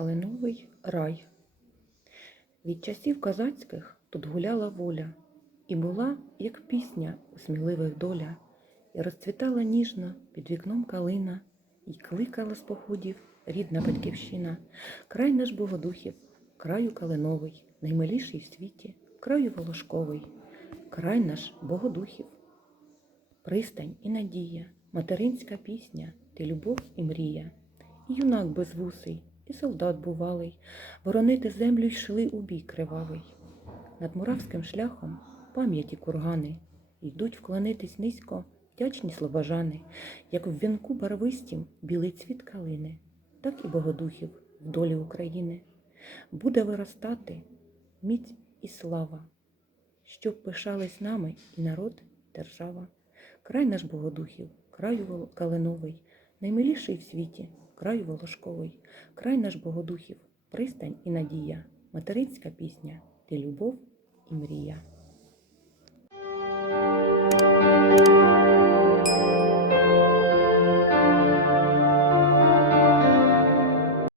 калиновий рай. Від часів козацьких тут гуляла воля, і була, як пісня у сміливих доля, і розцвітала ніжно під вікном калина, і кликала з походів рідна батьківщина, край наш богодухів, краю калиновий, наймиліший в світі, краю волошковий, край наш богодухів, пристань і надія, материнська пісня, ти любов і мрія, і юнак безвусий, і солдат бувалий, боронити землю йшли у бій кривавий. Над муравським шляхом пам'яті кургани, йдуть вклонитись низько вдячні слобожани, як в вінку барвистім білий цвіт калини, так і богодухів в долі України. Буде виростати міць і слава, щоб пишались нами і народ, і держава. Край наш богодухів, Вол- калиновий, наймиліший в світі, край волошковий, край наш богодухів, пристань і надія, материнська пісня, ти любов і мрія.